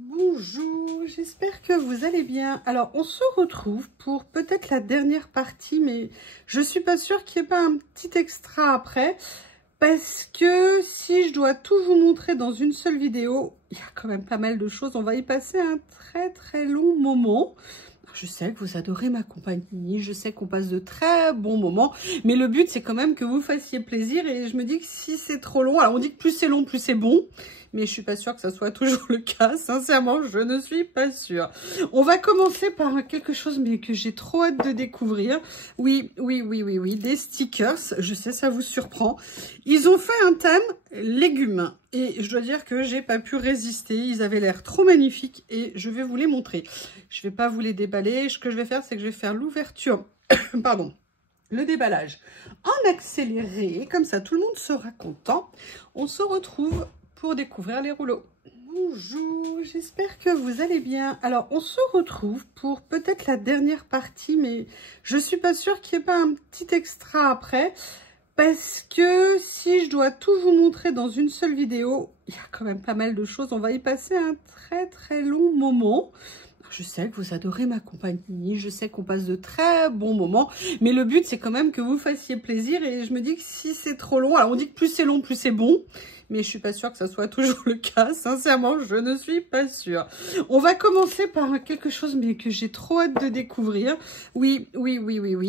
Bonjour, j'espère que vous allez bien. Alors, on se retrouve pour peut-être la dernière partie, mais je suis pas sûre qu'il n'y ait pas un petit extra après. Parce que si je dois tout vous montrer dans une seule vidéo, il y a quand même pas mal de choses. On va y passer un très long moment. Je sais que vous adorez ma compagnie, je sais qu'on passe de très bons moments, mais le but c'est quand même que vous fassiez plaisir et je me dis que si c'est trop long, alors on dit que plus c'est long, plus c'est bon, mais je suis pas sûre que ça soit toujours le cas, sincèrement, je ne suis pas sûre. On va commencer par quelque chose mais que j'ai trop hâte de découvrir. Oui, des stickers, je sais ça vous surprend. Ils ont fait un thème légumes et je dois dire que j'ai pas pu résister, ils avaient l'air trop magnifiques et je vais vous les montrer. Je vais pas vous les déballer, ce que je vais faire c'est que je vais faire l'ouverture, pardon, le déballage en accéléré, comme ça tout le monde sera content. On se retrouve pour découvrir les rouleaux. Bonjour, j'espère que vous allez bien. Alors, on se retrouve pour peut-être la dernière partie, mais je suis pas sûre qu'il n'y ait pas un petit extra après. Parce que si je dois tout vous montrer dans une seule vidéo, il y a quand même pas mal de choses. On va y passer un très long moment. Je sais que vous adorez ma compagnie, je sais qu'on passe de très bons moments, mais le but c'est quand même que vous fassiez plaisir et je me dis que si c'est trop long, alors on dit que plus c'est long, plus c'est bon, mais je suis pas sûre que ça soit toujours le cas, sincèrement, je ne suis pas sûre. On va commencer par quelque chose mais que j'ai trop hâte de découvrir. Oui,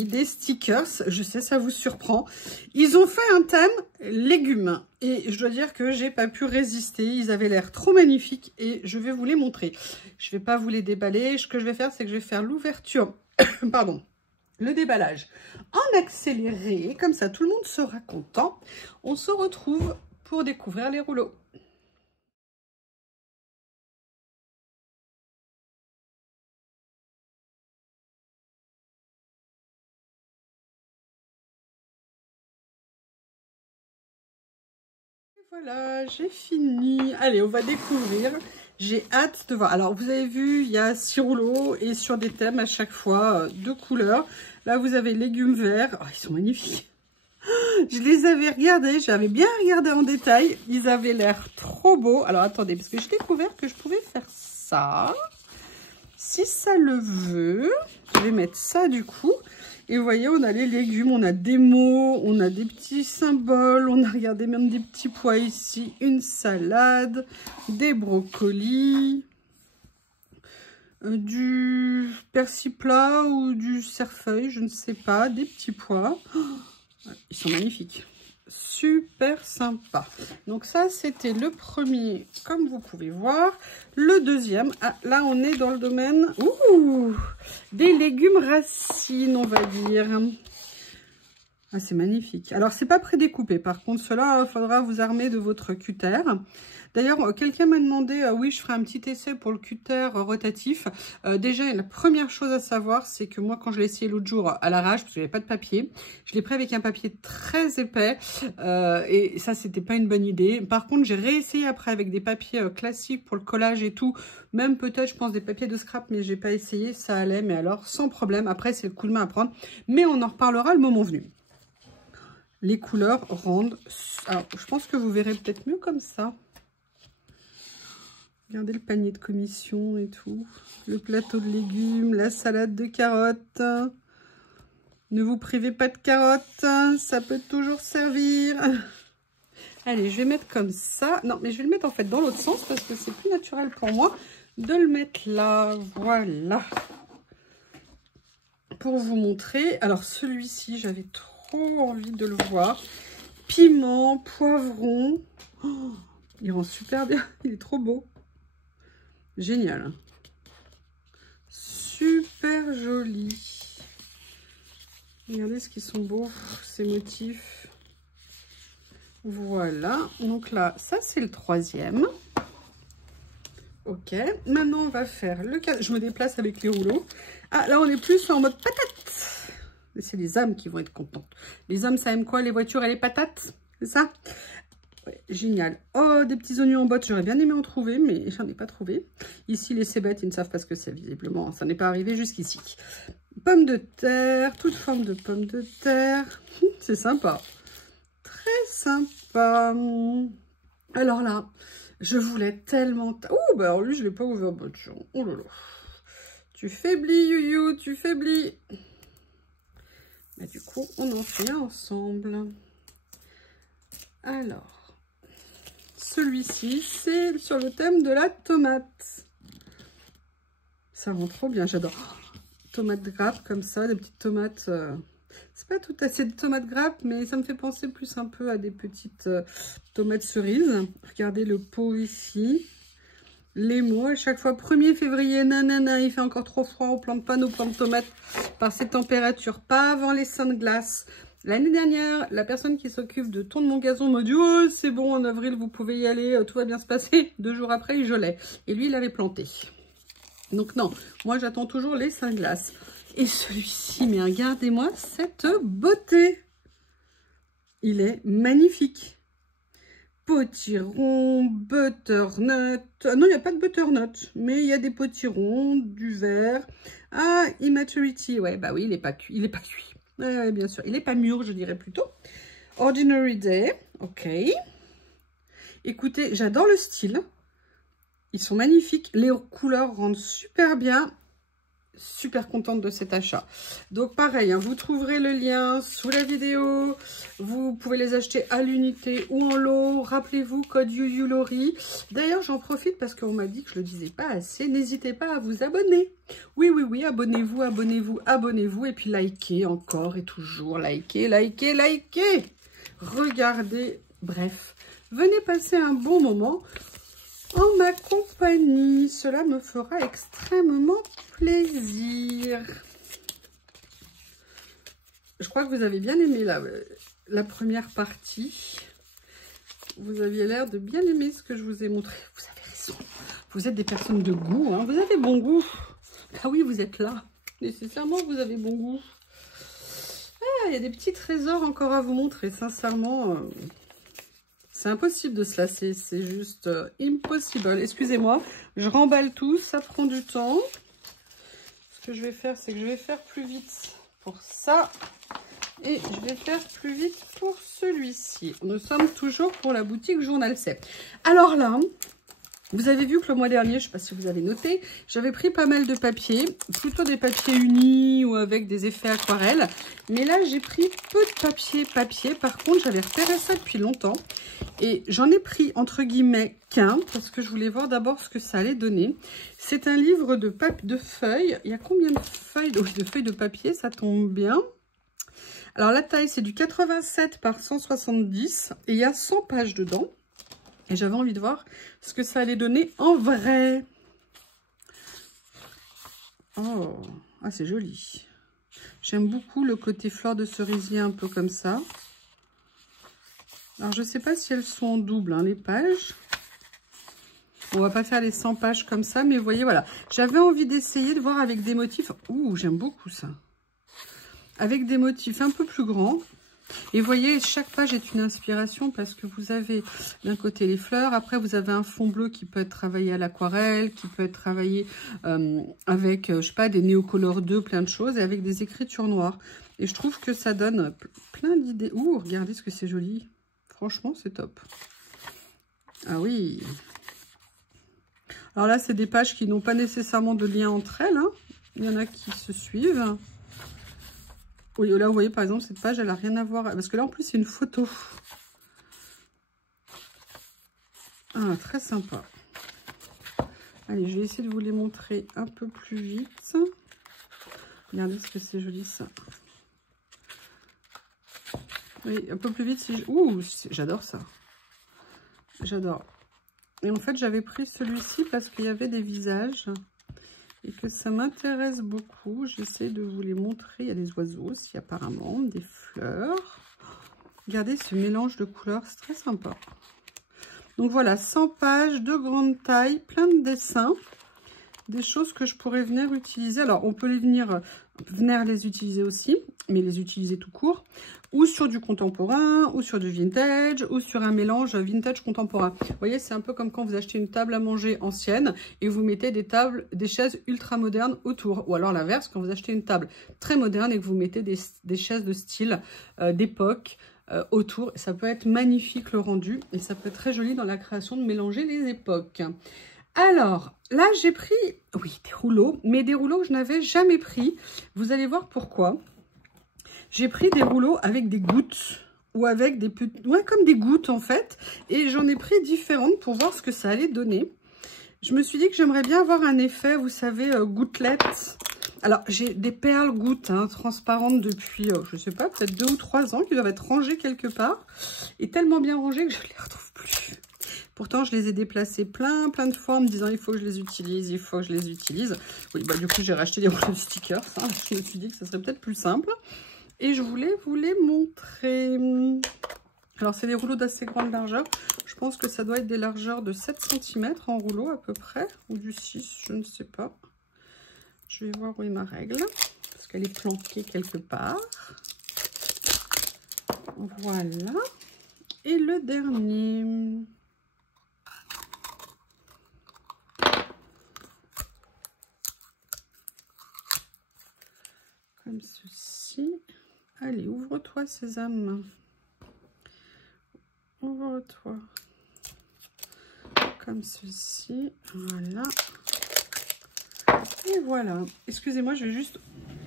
des stickers, je sais ça vous surprend. Ils ont fait un thème légumes et je dois dire que j'ai pas pu résister, ils avaient l'air trop magnifiques et je vais vous les montrer. Je vais pas vous les déballer, ce que je vais faire c'est que je vais faire l'ouverture, pardon, le déballage en accéléré, comme ça tout le monde sera content. On se retrouve pour découvrir les rouleaux. Voilà, j'ai fini. Allez, on va découvrir. J'ai hâte de voir. Alors, vous avez vu, il y a 6 rouleaux et sur des thèmes à chaque fois, 2 couleurs. Là, vous avez légumes verts. Oh, ils sont magnifiques. Je les avais regardés, j'avais bien regardé en détail. Ils avaient l'air trop beaux. Alors, attendez, parce que j'ai découvert que je pouvais faire ça. Si ça le veut, je vais mettre ça du coup. Et vous voyez, on a les légumes, on a des mots, on a des petits symboles, on a regardé même des petits pois ici, une salade, des brocolis, du persil plat ou du cerfeuil, je ne sais pas, des petits pois. Oh, ils sont magnifiques. Super sympa. Donc ça, c'était le premier, comme vous pouvez voir. Le deuxième, ah, là, on est dans le domaine des légumes racines, on va dire. Ah, c'est magnifique. Alors, c'est pas prédécoupé. Par contre, cela, il faudra vous armer de votre cutter. D'ailleurs, quelqu'un m'a demandé, oui, je ferai un petit essai pour le cutter rotatif. Déjà, la première chose à savoir, c'est que moi, quand je l'ai essayé l'autre jour à l'arrache, parce qu'il n'y avait pas de papier, je l'ai pris avec un papier très épais. Et ça, c'était pas une bonne idée. Par contre, j'ai réessayé après avec des papiers classiques pour le collage et tout. Même peut-être, je pense, des papiers de scrap, mais j'ai pas essayé. Ça allait, mais alors, sans problème. Après, c'est le coup de main à prendre. Mais on en reparlera le moment venu. Les couleurs rendent... Alors, je pense que vous verrez peut-être mieux comme ça. Regardez le panier de commission et tout. Le plateau de légumes, la salade de carottes. Ne vous privez pas de carottes, ça peut toujours servir. Allez, je vais mettre comme ça. Non, mais je vais le mettre en fait dans l'autre sens parce que c'est plus naturel pour moi de le mettre là. Voilà. Pour vous montrer. Alors, celui-ci, j'avais trop envie de le voir. Piment, poivron. Oh, il rend super bien. Il est trop beau. Génial. Super joli. Regardez ce qu'ils sont beaux, ces motifs. Voilà. Donc là, ça, c'est le troisième. Ok. Maintenant, on va faire le... Je me déplace avec les rouleaux. Ah, là, on est plus en mode patate. C'est les âmes qui vont être contentes. Les âmes, ça aime quoi? Les voitures et les patates? C'est ça? Ouais, génial. Oh, des petits oignons en botte. J'aurais bien aimé en trouver, mais j'en ai pas trouvé. Ici, les cébettes, ils ne savent pas ce que c'est, visiblement. Ça n'est pas arrivé jusqu'ici. Pommes de terre, toute forme de pommes de terre. C'est sympa. Très sympa. Alors là, Je voulais tellement... Oh, bah alors lui, je ne l'ai pas ouvert. Bah, oh là là. Tu faiblis, Youyou, tu faiblis. Bah, du coup, on en fait un ensemble. Alors, celui-ci, c'est sur le thème de la tomate. Ça rend trop bien, j'adore. Tomates grappes comme ça, des petites tomates. C'est pas tout assez de tomates grappes, mais ça me fait penser plus un peu à des petites tomates cerises. Regardez le pot ici. Les mots, à chaque fois, 1er février, nanana, il fait encore trop froid, on plante pas nos plantes de tomates par ces températures, pas avant les seins de glace. L'année dernière, la personne qui s'occupe de tondre mon gazon m'a dit « Oh, c'est bon, en avril, vous pouvez y aller, tout va bien se passer. » 2 jours après, il gelait. Et lui, il avait planté. Donc non, moi, j'attends toujours les seins de glace. Et celui-ci, mais regardez-moi cette beauté. Il est magnifique. Potiron, butternut. Ah non, il n'y a pas de butternut, mais il y a des potirons, du vert. Ah, immaturity. Ouais, bah oui, il n'est pas cuit. Il est pas cuit. Ouais, bien sûr. Il n'est pas mûr, je dirais plutôt. Ordinary Day. Ok. Écoutez, j'adore le style. Ils sont magnifiques. Les couleurs rendent super bien. Super contente de cet achat. Donc pareil, hein, vous trouverez le lien sous la vidéo. Vous pouvez les acheter à l'unité ou en lot. Rappelez-vous, code YouYouLaurie. D'ailleurs, j'en profite parce qu'on m'a dit que je le disais pas assez. N'hésitez pas à vous abonner. Oui, oui, oui, abonnez-vous, abonnez-vous, abonnez-vous. Et puis likez encore et toujours. Likez, likez, likez. Regardez. Bref, venez passer un bon moment en ma compagnie. Cela me fera extrêmement plaisir. Je crois que vous avez bien aimé la première partie. Vous aviez l'air de bien aimer ce que je vous ai montré. Vous avez raison. Vous êtes des personnes de goût, hein. Vous avez bon goût. Ah oui, vous êtes là. Nécessairement, vous avez bon goût. Ah, il y a des petits trésors encore à vous montrer. Sincèrement... c'est impossible de se lasser, c'est juste impossible. Excusez-moi, je remballe tout, ça prend du temps. Ce que je vais faire, c'est que je vais faire plus vite pour ça. Et je vais faire plus vite pour celui-ci. Nous sommes toujours pour la boutique Journal C. Alors là, vous avez vu que le mois dernier, je ne sais pas si vous avez noté, j'avais pris pas mal de papiers, plutôt des papiers unis ou avec des effets aquarelles. Mais là, j'ai pris peu de papier. Par contre, j'avais repéré ça depuis longtemps. Et j'en ai pris, entre guillemets, qu'un, parce que je voulais voir d'abord ce que ça allait donner. C'est un livre de feuilles. Il y a combien de feuilles? Oui, de feuilles de papier, ça tombe bien. Alors, la taille, c'est du 87 par 170. Et il y a 100 pages dedans. Et j'avais envie de voir ce que ça allait donner en vrai. Oh, ah, c'est joli. J'aime beaucoup le côté fleur de cerisier un peu comme ça. Alors, je ne sais pas si elles sont en double, hein, les pages. On va pas faire les 100 pages comme ça, mais vous voyez, voilà. J'avais envie d'essayer de voir avec des motifs. Ouh, j'aime beaucoup ça. Avec des motifs un peu plus grands. Et vous voyez, chaque page est une inspiration parce que vous avez d'un côté les fleurs. Après, vous avez un fond bleu qui peut être travaillé à l'aquarelle, qui peut être travaillé avec, je sais pas, des Neocolor 2, plein de choses, et avec des écritures noires. Et je trouve que ça donne plein d'idées. Ouh, regardez ce que c'est joli. Franchement, c'est top. Ah oui. Alors là, c'est des pages qui n'ont pas nécessairement de lien entre elles, hein. Il y en a qui se suivent. Oui, là, vous voyez, par exemple, cette page, elle n'a rien à voir. Parce que là, en plus, c'est une photo. Ah, très sympa. Allez, je vais essayer de vous les montrer un peu plus vite. Regardez ce que c'est joli, ça. Oui, un peu plus vite. Si je... Ouh, j'adore ça. J'adore. Et en fait, j'avais pris celui-ci parce qu'il y avait des visages. Et que ça m'intéresse beaucoup. J'essaie de vous les montrer. Il y a des oiseaux aussi apparemment, des fleurs. Regardez ce mélange de couleurs, c'est très sympa. Donc voilà, 100 pages de grande taille, plein de dessins. Des choses que je pourrais venir utiliser. Alors, on peut venir les utiliser aussi, mais les utiliser tout court. Ou sur du contemporain, ou sur du vintage, ou sur un mélange vintage contemporain. Vous voyez, c'est un peu comme quand vous achetez une table à manger ancienne et vous mettez des chaises ultra modernes autour. Ou alors l'inverse, quand vous achetez une table très moderne et que vous mettez des chaises de style d'époque, autour. Ça peut être magnifique le rendu et ça peut être très joli dans la création de mélanger les époques. Alors, là, j'ai pris, oui, des rouleaux, mais des rouleaux que je n'avais jamais pris. Vous allez voir pourquoi. J'ai pris des rouleaux avec des gouttes ou avec des petits, ouais, comme des gouttes en fait. Et j'en ai pris différentes pour voir ce que ça allait donner. Je me suis dit que j'aimerais bien avoir un effet, vous savez, gouttelette. Alors, j'ai des perles gouttes hein, transparentes depuis, je sais pas, peut-être 2 ou 3 ans, qui doivent être rangées quelque part. Et tellement bien rangées que je ne les retrouve plus. Pourtant, je les ai déplacées plein de fois en me disant il faut que je les utilise, il faut que je les utilise. Oui, bah du coup, j'ai racheté des rouleaux de stickers. Hein. Je me suis dit que ça serait peut-être plus simple. Et je voulais vous les montrer. Alors, c'est des rouleaux d'assez grande largeur. Je pense que ça doit être des largeurs de 7 cm en rouleau à peu près. Ou du 6, je ne sais pas. Je vais voir où est ma règle. Parce qu'elle est planquée quelque part. Voilà. Et le dernier... comme ceci. Allez, ouvre-toi, sésame. Ouvre-toi. Comme ceci. Voilà. Et voilà. Excusez-moi, je vais juste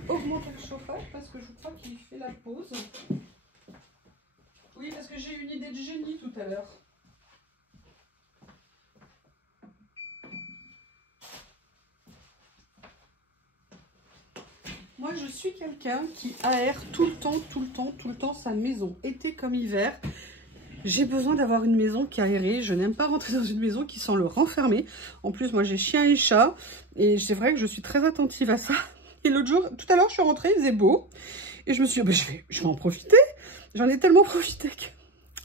augmenter le chauffage parce que je crois qu'il fait la pause. Oui, parce que j'ai eu une idée de génie tout à l'heure. Moi, je suis quelqu'un qui aère tout le temps sa maison, été comme hiver. J'ai besoin d'avoir une maison qui est aérée. Je n'aime pas rentrer dans une maison qui sent le renfermer. En plus, moi, j'ai chien et chat. Et c'est vrai que je suis très attentive à ça. Et l'autre jour, tout à l'heure, je suis rentrée, il faisait beau. Et je me suis dit, bah, je vais en profiter. J'en ai tellement profité que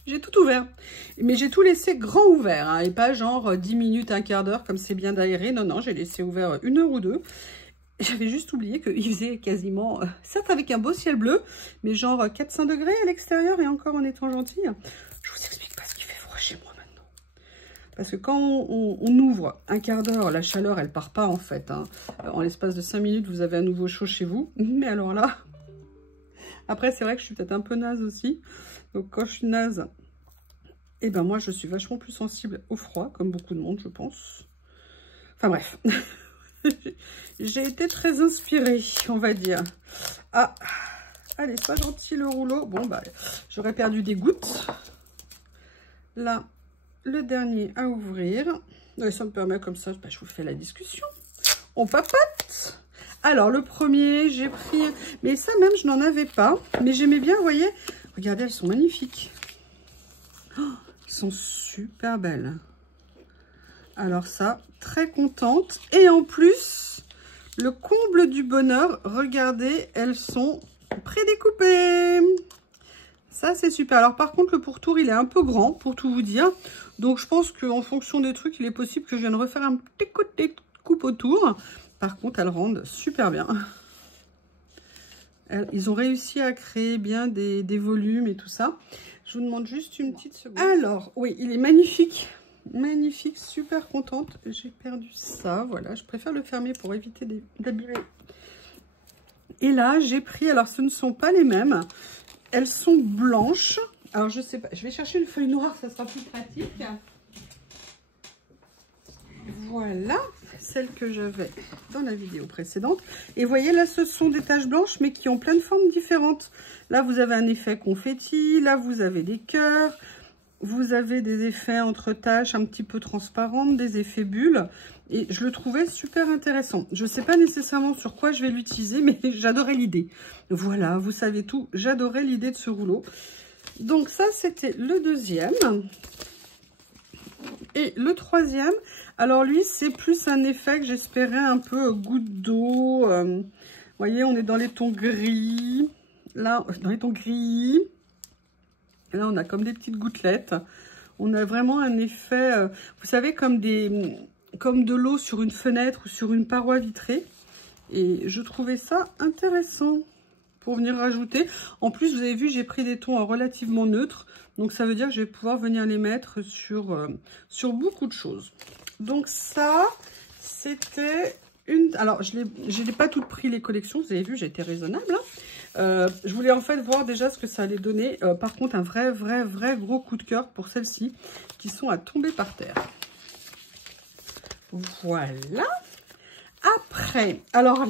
j'ai tout ouvert. Mais j'ai tout laissé grand ouvert. Hein, et pas genre 10 minutes, un quart d'heure, comme c'est bien d'aérer. Non, non, j'ai laissé ouvert 1 heure ou 2. J'avais juste oublié qu'il faisait quasiment, certes avec un beau ciel bleu, mais genre 4-5 degrés à l'extérieur et encore en étant gentille. Je vous explique pas ce qu'il fait froid chez moi maintenant. Parce que quand on ouvre un quart d'heure, la chaleur, elle part pas en fait. Hein. En l'espace de 5 minutes, vous avez à nouveau chaud chez vous. Mais alors là, après c'est vrai que je suis peut-être un peu naze aussi. Donc quand je suis naze, eh ben moi je suis vachement plus sensible au froid, comme beaucoup de monde je pense. Enfin bref. J'ai été très inspirée, on va dire. Ah, allez, pas gentil le rouleau. Bon, bah, j'aurais perdu des gouttes. Là, le dernier à ouvrir. Et ça me permet comme ça, bah, je vous fais la discussion. On papote. Alors, le premier, j'ai pris... Mais ça même, je n'en avais pas. Mais j'aimais bien, vous voyez. Regardez, elles sont magnifiques. Oh, elles sont super belles. Alors ça, très contente. Et en plus, le comble du bonheur, regardez, elles sont prédécoupées. Ça, c'est super. Alors par contre, le pourtour, il est un peu grand, pour tout vous dire. Donc je pense qu'en fonction des trucs, il est possible que je vienne refaire un petit coup de découpe autour. Par contre, elles rendent super bien. Ils ont réussi à créer bien des volumes et tout ça. Je vous demande juste une petite seconde. Alors, oui, il est magnifique. Magnifique, super contente. J'ai perdu ça, voilà. Je préfère le fermer pour éviter d'abîmer. Et là, j'ai pris, alors ce ne sont pas les mêmes. Elles sont blanches. Alors, je sais pas, je vais chercher une feuille noire, ça sera plus pratique. Voilà, celle que j'avais dans la vidéo précédente. Et vous voyez, là, ce sont des taches blanches, mais qui ont plein de formes différentes. Là, vous avez un effet confetti. Là, vous avez des cœurs. Vous avez des effets entre taches un petit peu transparentes, des effets bulles. Et je le trouvais super intéressant. Je ne sais pas nécessairement sur quoi je vais l'utiliser, mais j'adorais l'idée. Voilà, vous savez tout. J'adorais l'idée de ce rouleau. Donc ça, c'était le deuxième. Et le troisième, alors lui, c'est plus un effet que j'espérais un peu goutte d'eau. Vous voyez, on est dans les tons gris. Là, dans les tons gris. Là, on a comme des petites gouttelettes. On a vraiment un effet, vous savez, comme de l'eau sur une fenêtre ou sur une paroi vitrée. Et je trouvais ça intéressant pour venir rajouter. En plus, vous avez vu, j'ai pris des tons relativement neutres. Donc, ça veut dire que je vais pouvoir venir les mettre sur beaucoup de choses. Donc, ça, c'était une... Alors, je n'ai pas toutes pris les collections. Vous avez vu, j'ai été raisonnable. Hein. Je voulais en fait voir déjà ce que ça allait donner. Par contre, un vrai gros coup de cœur pour celles-ci qui sont à tomber par terre. Voilà. Après, alors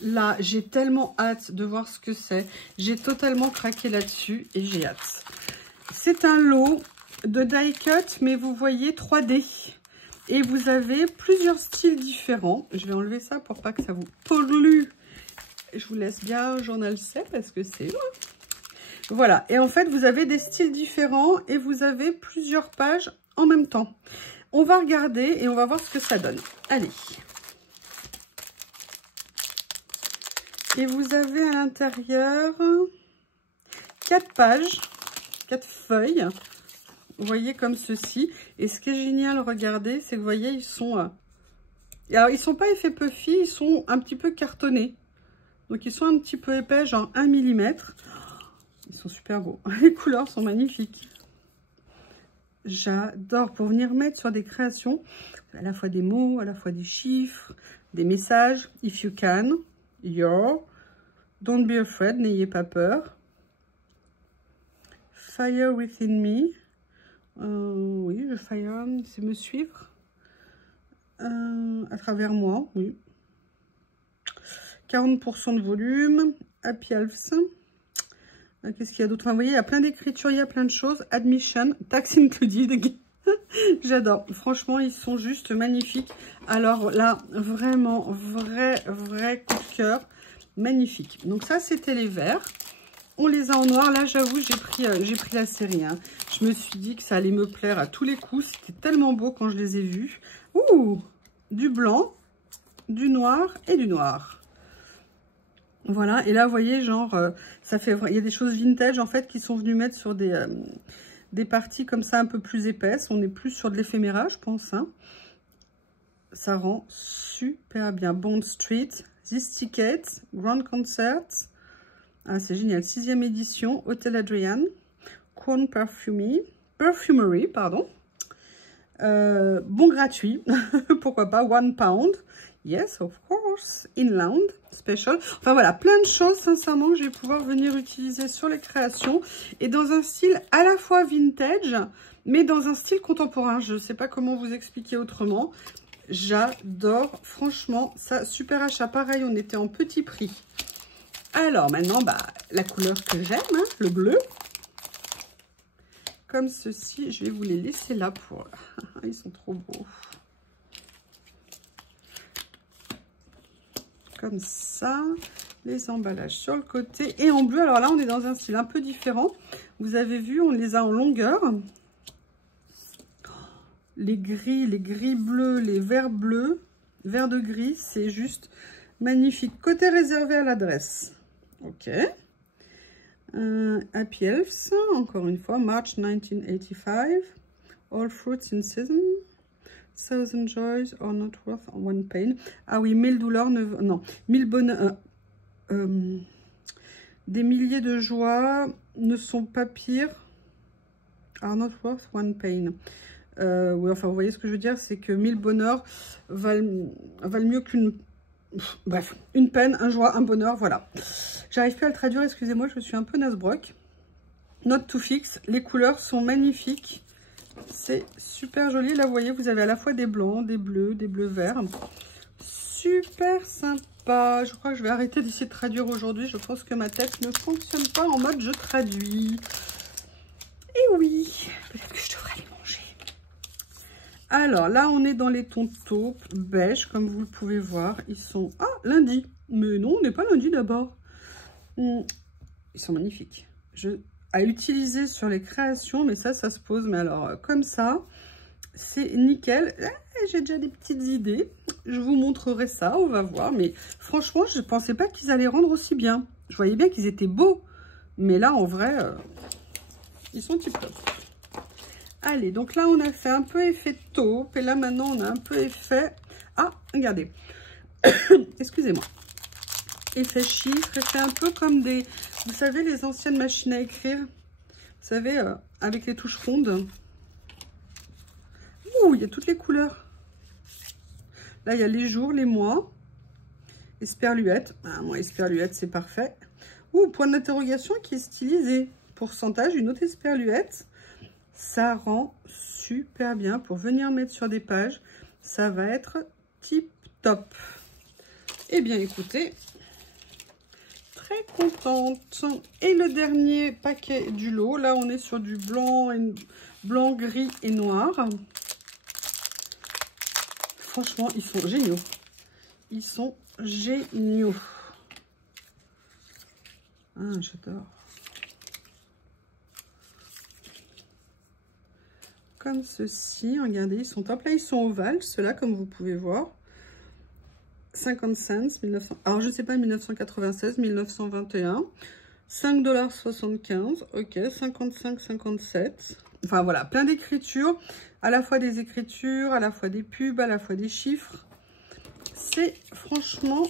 là, j'ai tellement hâte de voir ce que c'est. J'ai totalement craqué là-dessus et j'ai hâte. C'est un lot de die cut, mais vous voyez 3D. Et vous avez plusieurs styles différents. Je vais enlever ça pour pas que ça vous pollue. Je vous laisse bien journal C parce que c'est loin. Voilà. Et en fait, vous avez des styles différents et vous avez plusieurs pages en même temps. On va regarder et on va voir ce que ça donne. Allez. Et vous avez à l'intérieur 4 pages, 4 feuilles. Vous voyez comme ceci. Et ce qui est génial, regardez, c'est que vous voyez, ils sont... alors, ils sont pas effets puffy, ils sont un petit peu cartonnés. Donc, ils sont un petit peu épais, genre 1 mm. Ils sont super beaux. Les couleurs sont magnifiques. J'adore. Pour venir mettre sur des créations, à la fois des mots, à la fois des chiffres, des messages. If you can, your, don't be afraid, n'ayez pas peur. Fire within me. Oui, le fire, c'est me suivre à travers moi, oui. 40% de volume. Happy Elves. Qu'est-ce qu'il y a d'autre? Enfin, vous voyez, il y a plein d'écritures, il y a plein de choses. Admission, tax included. J'adore. Franchement, ils sont juste magnifiques. Alors là, vraiment, vrai coup de cœur. Magnifique. Donc ça, c'était les verts. On les a en noir. Là, j'avoue, j'ai pris la série. Hein. Je me suis dit que ça allait me plaire à tous les coups. C'était tellement beau quand je les ai vus. Ouh, du blanc, du noir et du noir. Voilà. Et là, vous voyez, genre, ça fait... Il y a des choses vintage, en fait, qui sont venues mettre sur des parties comme ça, un peu plus épaisses. On est plus sur de l'éphéméra, je pense. Hein. Ça rend super bien. Bond Street, This Ticket, Grand Concert... Ah, c'est génial. 6e édition, Hôtel Adrian, Crown Perfumery, pardon. Bon gratuit, pourquoi pas, £1. Yes, of course. Inland, special. Enfin voilà, plein de choses, sincèrement, que je vais pouvoir venir utiliser sur les créations. Et dans un style à la fois vintage, mais dans un style contemporain. Je ne sais pas comment vous expliquer autrement. J'adore, franchement, ça, super achat. Pareil, on était en petit prix. Alors, maintenant, bah, la couleur que j'aime, hein, le bleu. Comme ceci, je vais vous les laisser là pour... Ils sont trop beaux. Comme ça, les emballages sur le côté. Et en bleu, alors là, on est dans un style un peu différent. Vous avez vu, on les a en longueur. Les gris bleus, les verts bleus, vert de gris, c'est juste magnifique. Côté réservé à l'adresse. Ok. Happy Elves, encore une fois, March 1985. All fruits in season. Thousand joys are not worth one pain. Ah oui, 1000 douleurs, non, 1000 bonheurs. Des milliers de joies ne sont pas pires. Are not worth one pain. Oui, enfin, vous voyez ce que je veux dire, c'est que 1000 bonheurs valent mieux qu'une... Bref, une peine, un joie, un bonheur, voilà. J'arrive plus à le traduire, excusez-moi, je suis un peu nasbrock. Note to fix, les couleurs sont magnifiques. C'est super joli. Là, vous voyez, vous avez à la fois des blancs, des bleus verts. Super sympa. Je crois que je vais arrêter d'essayer de traduire aujourd'hui. Je pense que ma tête ne fonctionne pas en mode je traduis. Et oui, peut-être que je devrais aller manger. Alors là, on est dans les tons taupe, beige, comme vous le pouvez voir. Ils sont... Ah, lundi. Mais non, on n'est pas lundi d'abord. Ils sont magnifiques. À utiliser sur les créations, mais ça se pose. Mais alors, comme ça, c'est nickel. J'ai déjà des petites idées. Je vous montrerai ça, on va voir. Mais franchement, je ne pensais pas qu'ils allaient rendre aussi bien. Je voyais bien qu'ils étaient beaux. Mais là, en vrai, ils sont tip-top. Allez, donc là, on a fait un peu effet taupe. Et là, maintenant, on a un peu effet... Ah, regardez. Excusez-moi. Effet chiffre. Effet un peu comme des... Vous savez, les anciennes machines à écrire. Vous savez, avec les touches rondes. Ouh, il y a toutes les couleurs. Là, il y a les jours, les mois. Esperluette. Ah, moi, Esperluette, c'est parfait. Ouh, point d'interrogation qui est stylisé. Pourcentage, une autre esperluette. Ça rend super bien pour venir mettre sur des pages. Ça va être tip top. Eh bien, écoutez, très contente. Et le dernier paquet du lot. Là, on est sur du blanc, blanc, gris et noir. Franchement, ils sont géniaux. Ils sont géniaux. Ah, j'adore. Comme ceci, regardez, ils sont top. Là, ils sont ovales, ceux-là, comme vous pouvez voir. 50 cents, 1900. Alors, je ne sais pas, 1996, 1921. 5,75 $. Ok, 55, 57. Enfin, voilà, plein d'écritures. À la fois des écritures, à la fois des pubs, à la fois des chiffres. C'est franchement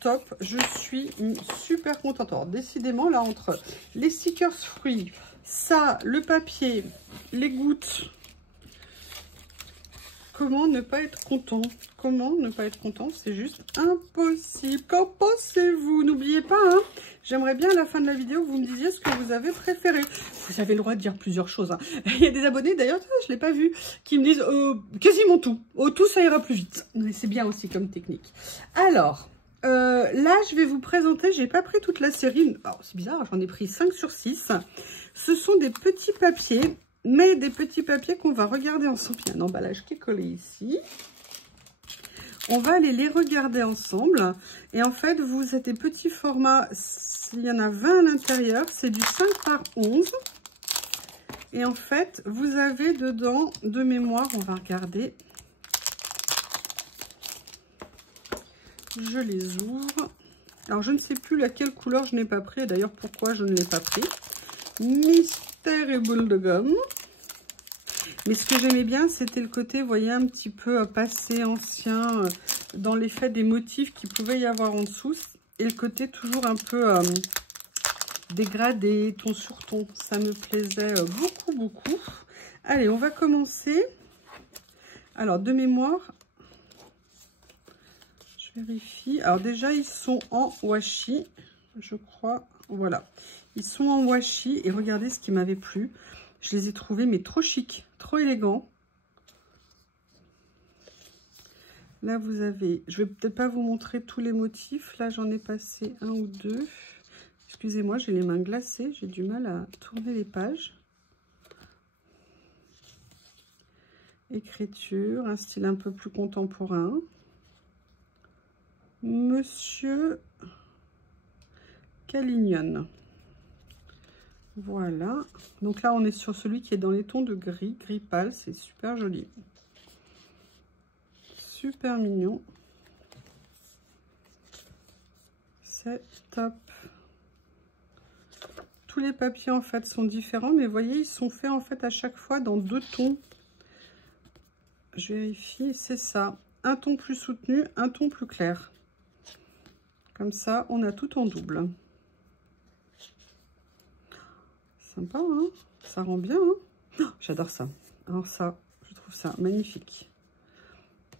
top. Je suis super contente. Alors, décidément, là, entre les stickers fruits, ça, le papier, les gouttes... Comment ne pas être content? Comment ne pas être content? C'est juste impossible. Qu'en pensez-vous? N'oubliez pas, hein, j'aimerais bien à la fin de la vidéo que vous me disiez ce que vous avez préféré. Vous avez le droit de dire plusieurs choses. Hein. Il y a des abonnés, d'ailleurs, je ne l'ai pas vu, qui me disent quasiment tout. Tout, ça ira plus vite. Mais c'est bien aussi comme technique. Alors, là, je vais vous présenter, j'ai pas pris toute la série. Alors, c'est bizarre, j'en ai pris 5 sur 6. Ce sont des petits papiers. Mais des petits papiers qu'on va regarder ensemble. Il y a un emballage qui est collé ici. On va aller les regarder ensemble. Et en fait, vous avez des petits formats. Il y en a 20 à l'intérieur. C'est du 5 par 11. Et en fait, vous avez dedans, de mémoire, on va regarder. Je les ouvre. Alors, je ne sais plus laquelle couleur je n'ai pas pris. Et d'ailleurs, pourquoi je ne l'ai pas pris. Mystère et boule de gomme. Mais ce que j'aimais bien, c'était le côté, vous voyez, un petit peu passé, ancien, dans l'effet des motifs qu'il pouvait y avoir en dessous. Et le côté toujours un peu dégradé, ton sur ton. Ça me plaisait beaucoup, beaucoup. Allez, on va commencer. Alors, de mémoire, je vérifie. Alors déjà, ils sont en washi, je crois. Voilà, ils sont en washi. Et regardez ce qui m'avait plu. Je les ai trouvés, mais trop chic, trop élégants. Là, vous avez... Je vais peut-être pas vous montrer tous les motifs. Là, j'en ai passé un ou deux. Excusez-moi, j'ai les mains glacées. J'ai du mal à tourner les pages. Écriture, un style un peu plus contemporain. Monsieur Calignon. Voilà. Donc là, on est sur celui qui est dans les tons de gris, gris pâle. C'est super joli. Super mignon. C'est top. Tous les papiers, en fait, sont différents. Mais vous voyez, ils sont faits, en fait, à chaque fois dans 2 tons. Je vérifie, c'est ça. Un ton plus soutenu, un ton plus clair. Comme ça, on a tout en double. Sympa, hein? Ça rend bien, hein? Oh, j'adore ça. Alors ça, je trouve ça magnifique.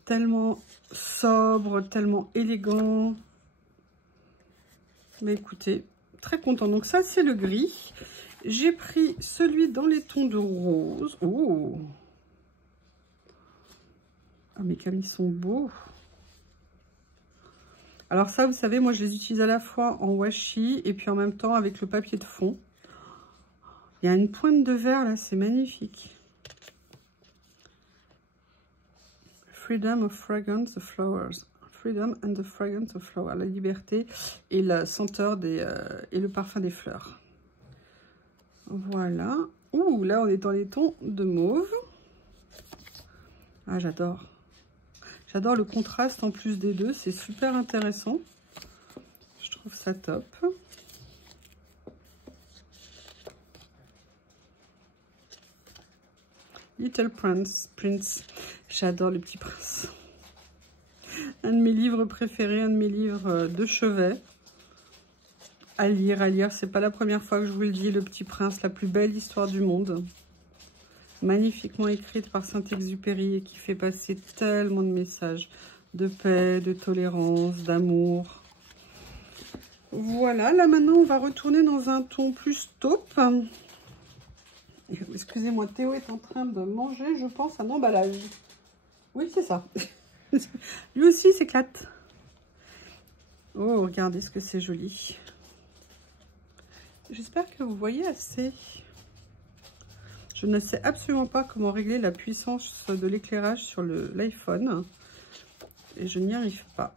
Tellement sobre, tellement élégant. Mais écoutez, très content. Donc ça, c'est le gris. J'ai pris celui dans les tons de rose. Oh! Ah, mais comme ils sont beaux! Alors ça, vous savez, moi, je les utilise à la fois en washi et puis en même temps avec le papier de fond. Il y a une pointe de vert, là, c'est magnifique. Freedom of fragrance of flowers. Freedom and the fragrance of flowers. La liberté et la senteur et le parfum des fleurs. Voilà. Ouh, là, on est dans les tons de mauve. Ah, j'adore. J'adore le contraste en plus des deux. C'est super intéressant. Je trouve ça top. Little Prince. J'adore le petit prince. Un de mes livres préférés, un de mes livres de chevet. À lire, à lire. C'est pas la première fois que je vous le dis. Le Petit Prince, la plus belle histoire du monde. Magnifiquement écrite par Saint-Exupéry et qui fait passer tellement de messages de paix, de tolérance, d'amour. Voilà, là maintenant on va retourner dans un ton plus taupe. Excusez-moi, Théo est en train de manger, je pense, un emballage. Oui, c'est ça. Lui aussi s'éclate. Oh, regardez ce que c'est joli. J'espère que vous voyez assez. Je ne sais absolument pas comment régler la puissance de l'éclairage sur l'iPhone. Et je n'y arrive pas.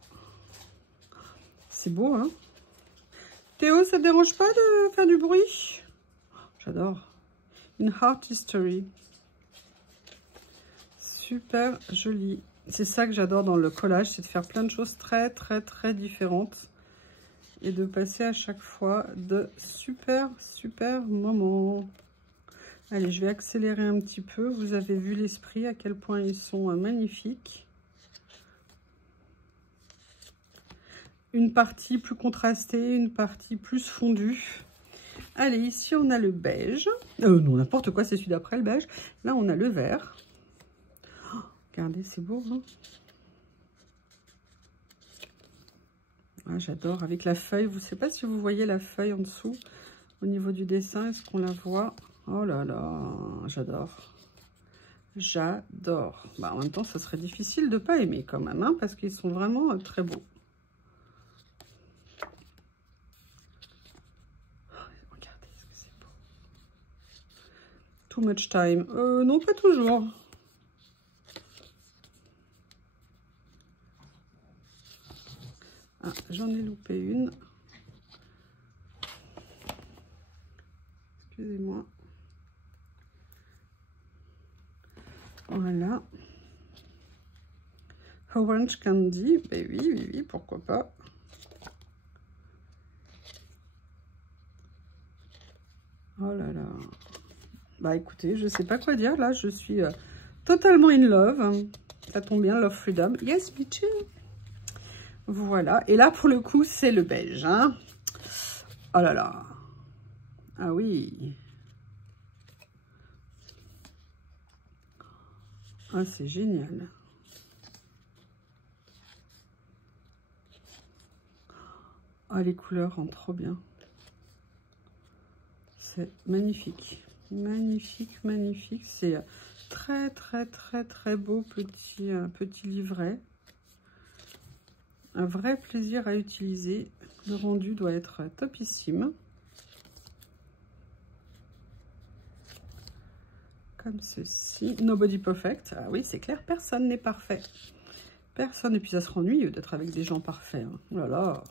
C'est beau, hein? Théo, ça te dérange pas de faire du bruit? J'adore. Une Heart History. Super joli. C'est ça que j'adore dans le collage, c'est de faire plein de choses très différentes. Et de passer à chaque fois de super moments. Allez, je vais accélérer un petit peu. Vous avez vu l'esprit, à quel point ils sont magnifiques. Une partie plus contrastée, une partie plus fondue. Allez, ici on a le beige. Non, n'importe quoi, c'est celui d'après le beige. Là, on a le vert. Oh, regardez, c'est beau, hein? Ah, j'adore. Avec la feuille, vous ne savez pas si vous voyez la feuille en dessous, au niveau du dessin, est-ce qu'on la voit? Oh là là, j'adore. J'adore. Bah, en même temps, ça serait difficile de ne pas aimer quand même, hein, parce qu'ils sont vraiment très beaux. Regardez, est-ce que c'est beau? Too much time. Non, pas toujours. Ah, j'en ai loupé une. Excusez-moi. Voilà. Orange Candy. Ben oui, pourquoi pas. Oh là là. Bah écoutez, je sais pas quoi dire. Là, je suis totalement in love. Ça tombe bien, Love Freedom. Yes, me too. Voilà. Et là, pour le coup, c'est le beige. Hein. Oh là là. Ah oui. Ah, c'est génial. Ah, les couleurs rendent trop bien. C'est magnifique. Magnifique. C'est très beau petit livret. Un vrai plaisir à utiliser. Le rendu doit être topissime. Comme ceci. Nobody perfect. Ah oui, c'est clair, personne n'est parfait. Personne. Et puis ça sera ennuyeux d'être avec des gens parfaits. Hein. Oh là là.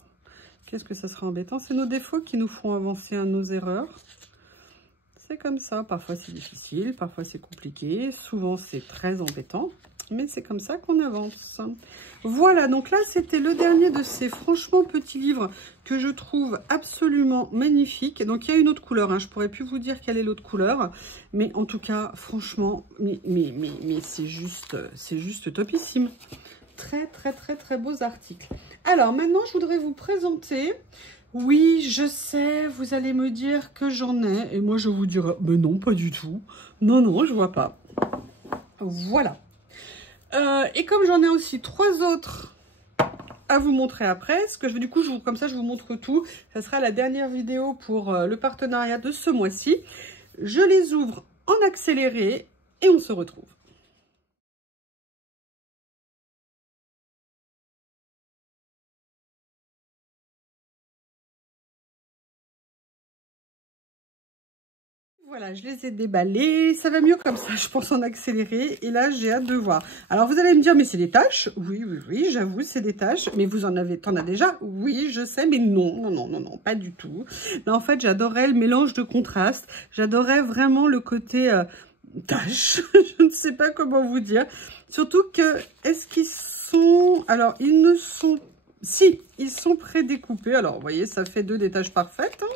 Qu'est-ce que ça sera embêtant. C'est nos défauts qui nous font avancer à nos erreurs. C'est comme ça. Parfois c'est difficile, parfois c'est compliqué. Souvent c'est très embêtant. Mais c'est comme ça qu'on avance. Voilà, donc là, c'était le dernier de ces franchement petits livres que je trouve absolument magnifiques. Donc, il y a une autre couleur. Hein. Je ne pourrais plus vous dire quelle est l'autre couleur. Mais en tout cas, franchement, mais c'est juste topissime. Très beaux articles. Alors, maintenant, je voudrais vous présenter... Oui, je sais, vous allez me dire que j'en ai. Et moi, je vous dirai, mais non, pas du tout. Non, je vois pas. Voilà. Et comme j'en ai aussi 3 autres à vous montrer après, ce que je veux, du coup, comme ça, je vous montre tout. Ça sera la dernière vidéo pour le partenariat de ce mois-ci. Je les ouvre en accéléré et on se retrouve. Voilà, je les ai déballés. Ça va mieux comme ça, je pense, en accéléré. Et là, j'ai hâte de voir. Alors, vous allez me dire, mais c'est des taches. Oui, j'avoue, c'est des taches. Mais vous t'en as déjà? Oui, je sais, mais non, pas du tout. Là, en fait, j'adorais le mélange de contrastes. J'adorais vraiment le côté taches. Je ne sais pas comment vous dire. Surtout que, est-ce qu'ils sont... Alors, ils ne sont... Si, ils sont prédécoupés. Alors, vous voyez, ça fait 2 des taches parfaites, hein.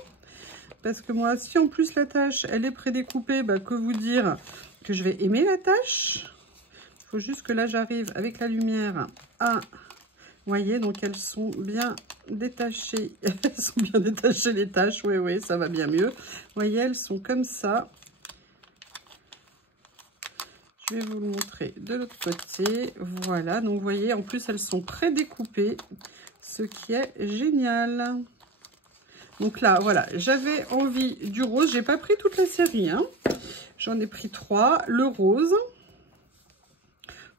Parce que moi, si en plus la tâche, elle est prédécoupée, bah, que vous dire que je vais aimer la tâche. Il faut juste que là, j'arrive avec la lumière à... Vous voyez, donc elles sont bien détachées. Elles sont bien détachées, les tâches. Oui, ça va bien mieux. Vous voyez, elles sont comme ça. Je vais vous le montrer de l'autre côté. Voilà, donc vous voyez, en plus, elles sont prédécoupées, ce qui est génial. Donc là, voilà, j'avais envie du rose. J'ai pas pris toute la série, hein. J'en ai pris 3. Le rose.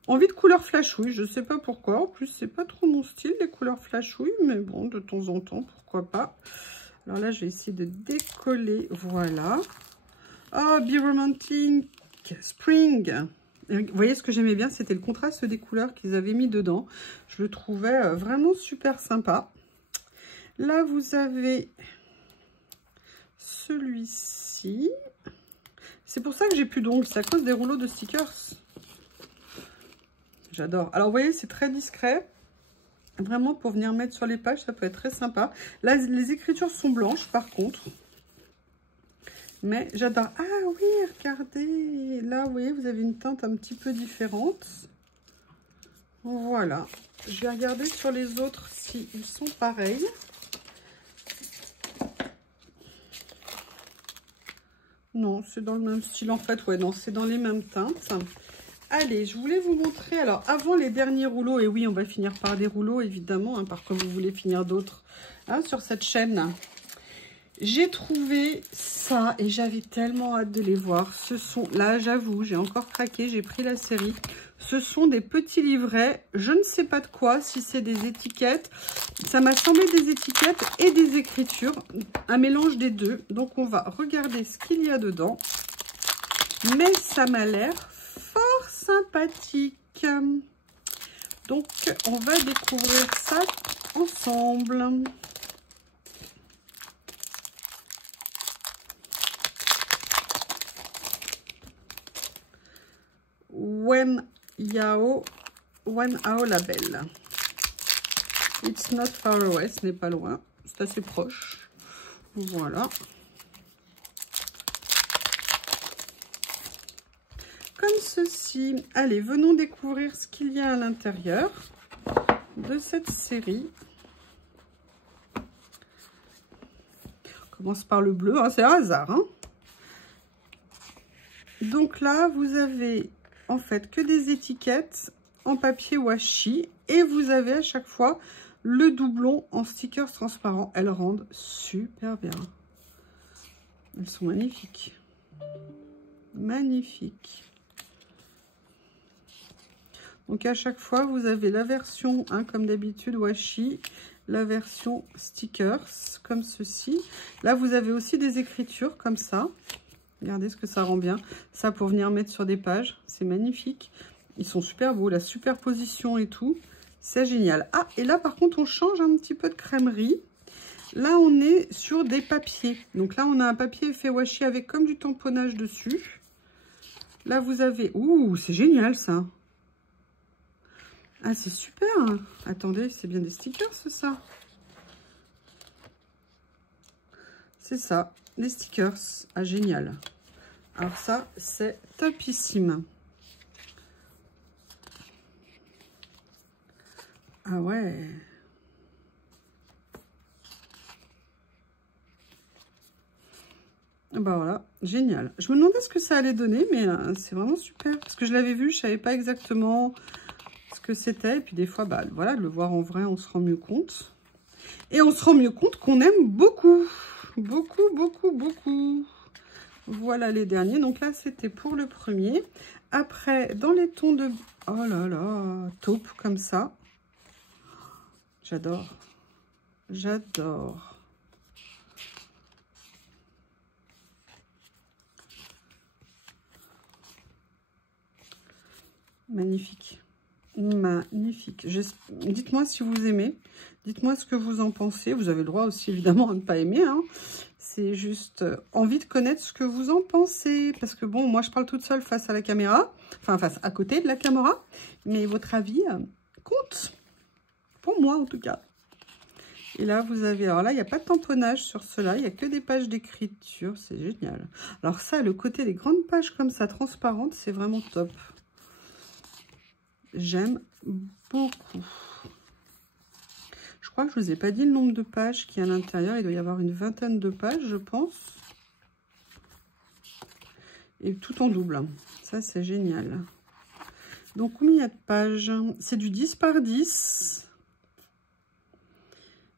Envie de couleur flashouille, je sais pas pourquoi. En plus, c'est pas trop mon style, les couleurs flashouille. Mais bon, de temps en temps, pourquoi pas. Alors là, je vais essayer de décoller. Voilà. Ah, Be Romantic Spring. Vous voyez, ce que j'aimais bien, c'était le contraste des couleurs qu'ils avaient mis dedans. Je le trouvais vraiment super sympa. Là, vous avez celui-ci. C'est pour ça que j'ai plus d'ongles. C'est à cause des rouleaux de stickers. J'adore. Alors, vous voyez, c'est très discret. Vraiment, pour venir mettre sur les pages, ça peut être très sympa. Là, les écritures sont blanches, par contre. Mais j'adore. Ah oui, regardez. Là, vous voyez, vous avez une teinte un petit peu différente. Voilà. Je vais regarder sur les autres s'ils sont pareils. Non, c'est dans le même style en fait. Ouais, non, c'est dans les mêmes teintes. Allez, je voulais vous montrer. Alors, avant les derniers rouleaux, et oui, on va finir par des rouleaux, évidemment, hein, par contre, vous voulez finir d'autres hein, sur cette chaîne. J'ai trouvé ça et j'avais tellement hâte de les voir. Ce sont, là, j'avoue, j'ai encore craqué, j'ai pris la série. Ce sont des petits livrets, je ne sais pas de quoi, si c'est des étiquettes. Ça m'a semblé des étiquettes et des écritures, un mélange des deux. Donc, on va regarder ce qu'il y a dedans. Mais ça m'a l'air fort sympathique. Donc, on va découvrir ça ensemble. Wen Hao Label. It's not far away, ce n'est pas loin, c'est assez proche. Voilà. Comme ceci. Allez, venons découvrir ce qu'il y a à l'intérieur de cette série. On commence par le bleu, hein, c'est un hasard. Hein. Donc là, vous avez en fait que des étiquettes en papier washi et vous avez à chaque fois le doublon en stickers transparents. Elles rendent super bien. Elles sont magnifiques. Magnifiques. Donc à chaque fois, vous avez la version, hein, comme d'habitude, washi, la version stickers, comme ceci. Là, vous avez aussi des écritures comme ça. Regardez ce que ça rend bien. Ça, pour venir mettre sur des pages, c'est magnifique. Ils sont super beaux, la superposition et tout. C'est génial. Ah, et là, par contre, on change un petit peu de crèmerie. Là, on est sur des papiers. Donc là, on a un papier effet washi avec comme du tamponnage dessus. Là, vous avez... Ouh, c'est génial, ça. Ah, c'est super. Attendez, c'est bien des stickers, ça. C'est ça, des stickers. Ah, génial. Alors ça, c'est topissime. Ah ouais. Bah voilà, génial. Je me demandais ce que ça allait donner, mais c'est vraiment super. Parce que je l'avais vu, je savais pas exactement ce que c'était. Et puis des fois, bah voilà, de le voir en vrai, on se rend mieux compte. Et on se rend mieux compte qu'on aime beaucoup. Beaucoup, beaucoup, beaucoup. Voilà les derniers. Donc là, c'était pour le premier. Après, dans les tons de... Oh là là, taupe comme ça. J'adore. J'adore. Magnifique. Magnifique. Dites-moi si vous aimez. Dites-moi ce que vous en pensez. Vous avez le droit aussi, évidemment, à ne pas aimer. Hein. C'est juste envie de connaître ce que vous en pensez. Parce que, bon, moi, je parle toute seule face à la caméra. Enfin, face à côté de la caméra. Mais votre avis compte. Pour moi, en tout cas. Et là, vous avez... Alors là, il n'y a pas de tamponnage sur cela. Il n'y a que des pages d'écriture. C'est génial. Alors ça, le côté des grandes pages comme ça, transparentes, c'est vraiment top. J'aime beaucoup. Je crois que je ne vous ai pas dit le nombre de pages qu'il y a à l'intérieur. Il doit y avoir une vingtaine de pages, je pense. Et tout en double. Ça, c'est génial. Donc, combien il y a de pages? C'est du 10 par 10.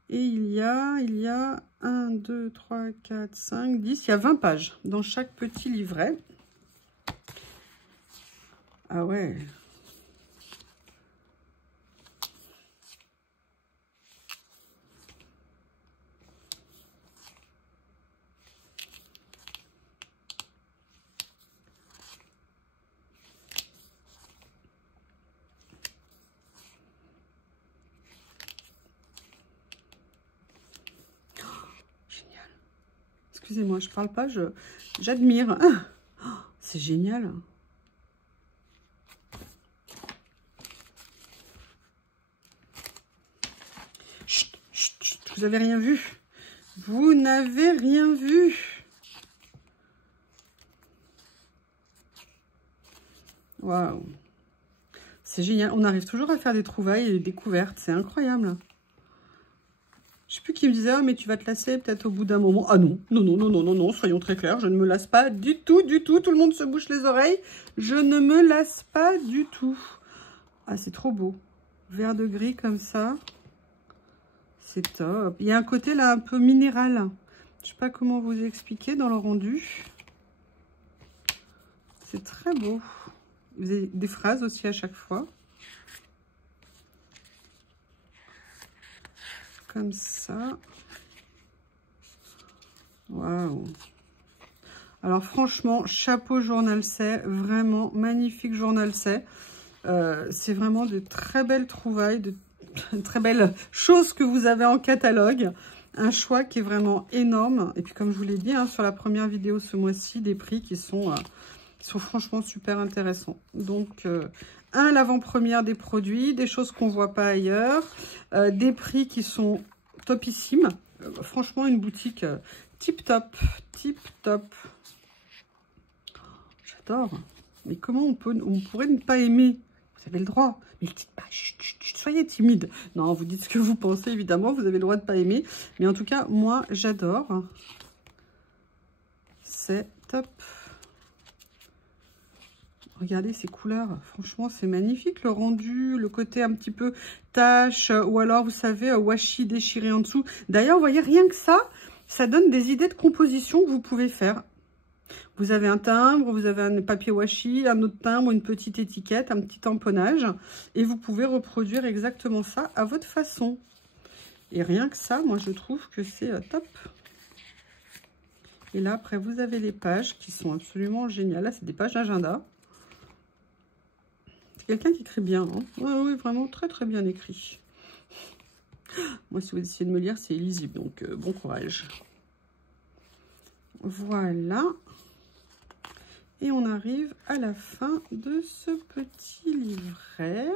Et il y a 1, 2, 3, 4, 5, 10, il y a 20 pages dans chaque petit livret. Ah ouais. Excusez-moi, je parle pas, j'admire. Oh, c'est génial. Chut, chut, chut, vous n'avez rien vu. Vous n'avez rien vu. Waouh. C'est génial. On arrive toujours à faire des trouvailles et des découvertes. C'est incroyable. Je sais plus qui me disait, ah, mais tu vas te lasser peut-être au bout d'un moment. Ah non, non, non, non, non, non, non, soyons très clairs, je ne me lasse pas du tout, du tout. Tout le monde se bouche les oreilles. Je ne me lasse pas du tout. Ah, c'est trop beau. Vert de gris comme ça. C'est top. Il y a un côté là un peu minéral. Je sais pas comment vous expliquer dans le rendu. C'est très beau. Vous avez des phrases aussi à chaque fois. Comme ça. Waouh. Alors franchement, chapeau Journal C, vraiment magnifique Journal C. C'est vraiment de très belles trouvailles, de très belles choses que vous avez en catalogue. Un choix qui est vraiment énorme. Et puis comme je vous l'ai dit, hein, sur la première vidéo ce mois-ci, des prix qui sont franchement super intéressants. Donc, l'avant-première des produits, des choses qu'on ne voit pas ailleurs, des prix qui sont topissimes. Franchement, une boutique tip top, tip top. J'adore. Mais comment on pourrait ne pas aimer? Vous avez le droit. Mais dites pas, chut, chut, chut, soyez timide. Non, vous dites ce que vous pensez, évidemment. Vous avez le droit de ne pas aimer. Mais en tout cas, moi, j'adore. C'est top. Regardez ces couleurs, franchement c'est magnifique le rendu, le côté un petit peu tache, ou alors vous savez washi déchiré en dessous. D'ailleurs vous voyez rien que ça donne des idées de composition que vous pouvez faire. Vous avez un timbre, vous avez un papier washi, un autre timbre, une petite étiquette, un petit tamponnage, et vous pouvez reproduire exactement ça à votre façon. Et rien que ça, moi je trouve que c'est top. Et là après vous avez les pages qui sont absolument géniales, là c'est des pages d'agenda. Quelqu'un qui écrit bien, hein. Ouais, oui, vraiment très très bien écrit. Moi, si vous essayez de me lire, c'est illisible, donc bon courage. Voilà. Et on arrive à la fin de ce petit livret,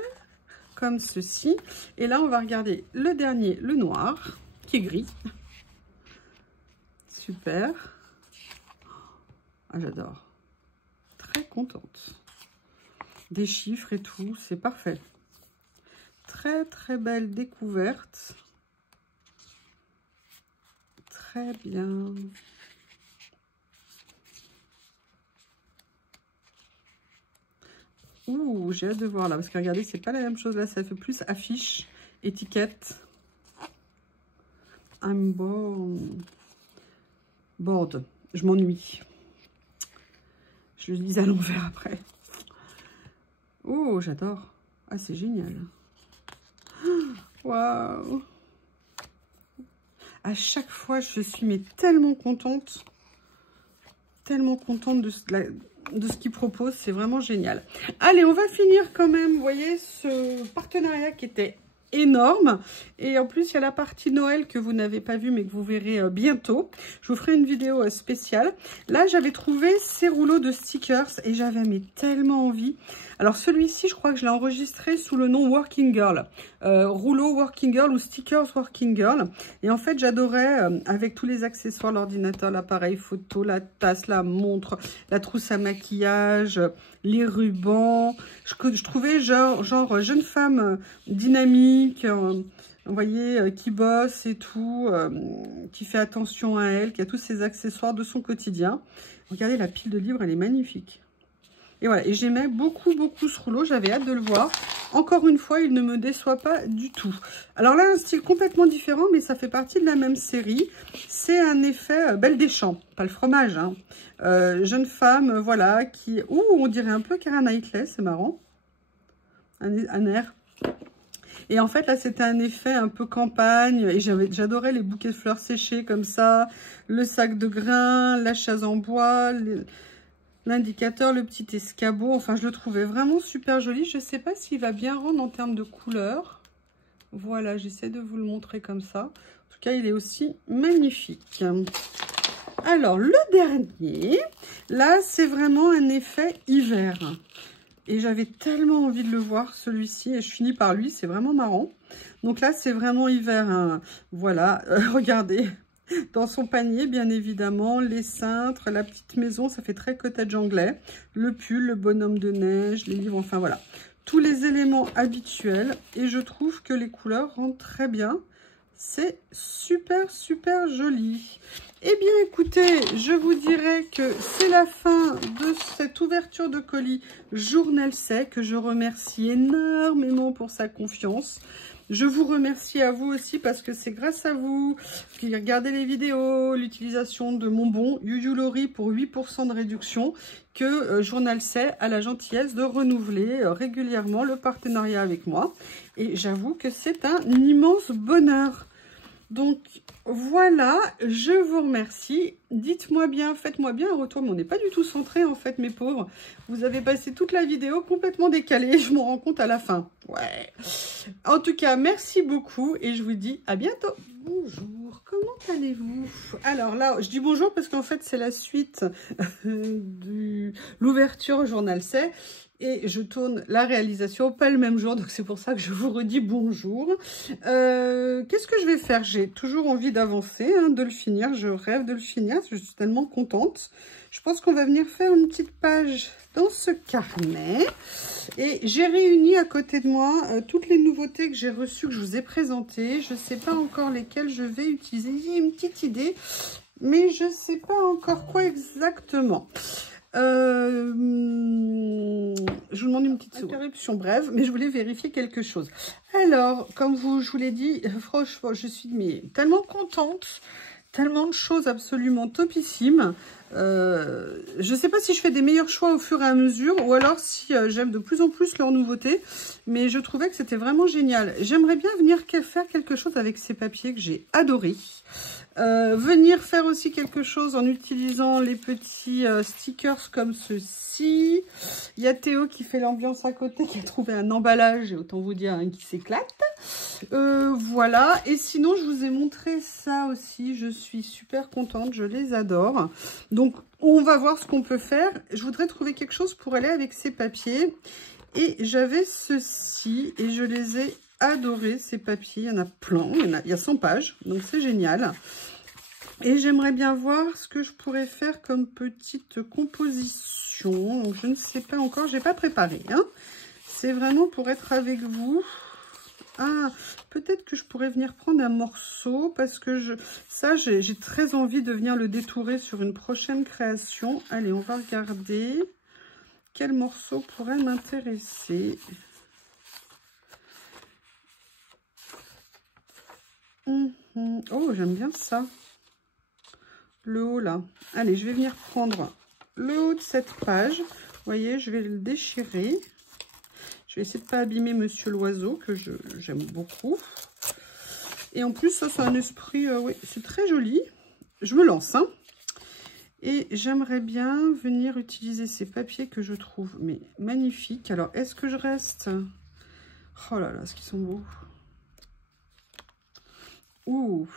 comme ceci. Et là, on va regarder le dernier, le noir, qui est gris. Super. Ah, j'adore. Très contente. Des chiffres et tout, c'est parfait. Très très belle découverte. Très bien. Ouh, j'ai hâte de voir là, parce que regardez, c'est pas la même chose là, ça fait plus affiche, étiquette. I'm bored. Je m'ennuie. Je le lis à l'envers après. Oh, j'adore. Ah, c'est génial. Waouh. À chaque fois, je suis mais tellement contente. Tellement contente de ce qu'il propose. C'est vraiment génial. Allez, on va finir quand même. Vous voyez, ce partenariat qui était énorme. Et en plus, il y a la partie Noël que vous n'avez pas vue, mais que vous verrez bientôt. Je vous ferai une vidéo spéciale. Là, j'avais trouvé ces rouleaux de stickers et j'avais mais tellement envie. Alors, celui-ci, je crois que je l'ai enregistré sous le nom Working Girl. Rouleau Working Girl ou Stickers Working Girl. Et en fait, j'adorais, avec tous les accessoires, l'ordinateur, l'appareil photo, la tasse, la montre, la trousse à maquillage, les rubans. Je trouvais genre jeune femme dynamique, vous voyez, qui bosse et tout, qui fait attention à elle, qui a tous ses accessoires de son quotidien. Regardez, la pile de livres, elle est magnifique. Et voilà, et j'aimais beaucoup, beaucoup ce rouleau. J'avais hâte de le voir. encore une fois, il ne me déçoit pas du tout. Alors là, un style complètement différent, mais ça fait partie de la même série. C'est un effet Belle des Champs, pas le fromage, hein. Jeune femme, voilà, qui... Ouh, on dirait un peu Keira Knightley, c'est marrant. Un air. Et en fait, là, c'était un effet un peu campagne. Et j'adorais les bouquets de fleurs séchées comme ça. Le sac de grains, la chaise en bois, l'indicateur, le petit escabeau. Enfin, je le trouvais vraiment super joli. Je ne sais pas s'il va bien rendre en termes de couleur. Voilà, j'essaie de vous le montrer comme ça. En tout cas, il est aussi magnifique. Alors, le dernier, là, c'est vraiment un effet hiver. Et j'avais tellement envie de le voir, celui-ci, et je finis par lui, c'est vraiment marrant. Donc là, c'est vraiment hiver, hein. Voilà, regardez, dans son panier, bien évidemment, les cintres, la petite maison, ça fait très cottage anglais. Le pull, le bonhomme de neige, les livres, enfin voilà. Tous les éléments habituels, et je trouve que les couleurs rendent très bien. C'est super, super joli. Eh bien, écoutez, je vous dirais que c'est la fin de cette ouverture de colis Journal C, que je remercie énormément pour sa confiance. Je vous remercie à vous aussi parce que c'est grâce à vous qui regardez les vidéos, l'utilisation de mon bon Yuyulori pour 8% de réduction, que Journal C a la gentillesse de renouveler régulièrement le partenariat avec moi. Et j'avoue que c'est un immense bonheur. Donc voilà, je vous remercie. Dites-moi bien, faites-moi bien un retour. Mais on n'est pas du tout centré en fait, mes pauvres. Vous avez passé toute la vidéo complètement décalée. Je m'en rends compte à la fin. Ouais. En tout cas, merci beaucoup et je vous dis à bientôt. Bonjour, comment allez-vous? Alors là, je dis bonjour parce qu'en fait, c'est la suite de l'ouverture Journal C. Et je tourne la réalisation, pas le même jour, donc c'est pour ça que je vous redis bonjour. Qu'est-ce que je vais faire? J'ai toujours envie d'avancer, hein, de le finir. Je rêve de le finir, je suis tellement contente. Je pense qu'on va venir faire une petite page dans ce carnet. Et j'ai réuni à côté de moi toutes les nouveautés que j'ai reçues, que je vous ai présentées. Je ne sais pas encore lesquelles je vais utiliser. J'ai une petite idée, mais je ne sais pas encore quoi exactement. Je vous demande une petite interruption brève, mais je voulais vérifier quelque chose. Alors, comme je vous l'ai dit, franchement, je suis tellement contente, tellement de choses absolument topissimes. Je ne sais pas si je fais des meilleurs choix au fur et à mesure, ou alors si j'aime de plus en plus leurs nouveautés, mais je trouvais que c'était vraiment génial. J'aimerais bien venir faire quelque chose avec ces papiers que j'ai adorés. Venir faire aussi quelque chose en utilisant les petits stickers comme ceci. Il y a Théo qui fait l'ambiance à côté, qui a trouvé un emballage, et autant vous dire hein, qui s'éclate. Voilà, et sinon je vous ai montré ça aussi, je suis super contente, je les adore. Donc on va voir ce qu'on peut faire. Je voudrais trouver quelque chose pour aller avec ces papiers. Et j'avais ceci, et je les ai adorés, ces papiers. Il y en a plein, il y a 100 pages, donc c'est génial. Et j'aimerais bien voir ce que je pourrais faire comme petite composition. Donc je ne sais pas encore, j'ai pas préparé, hein. C'est vraiment pour être avec vous. Ah, peut-être que je pourrais venir prendre un morceau parce que j'ai très envie de venir le détourer sur une prochaine création. Allez, on va regarder quel morceau pourrait m'intéresser. Oh, j'aime bien ça. Le haut là. Allez, je vais venir prendre le haut de cette page. Vous voyez, je vais le déchirer. Je vais essayer de ne pas abîmer Monsieur l'Oiseau, que j'aime beaucoup. Et en plus, ça, c'est un esprit... oui, c'est très joli. Je me lance, hein. Et j'aimerais bien venir utiliser ces papiers que je trouve mais magnifiques. Alors, est-ce que je reste... Oh là là, est-ce qu'ils sont beaux. Ouh,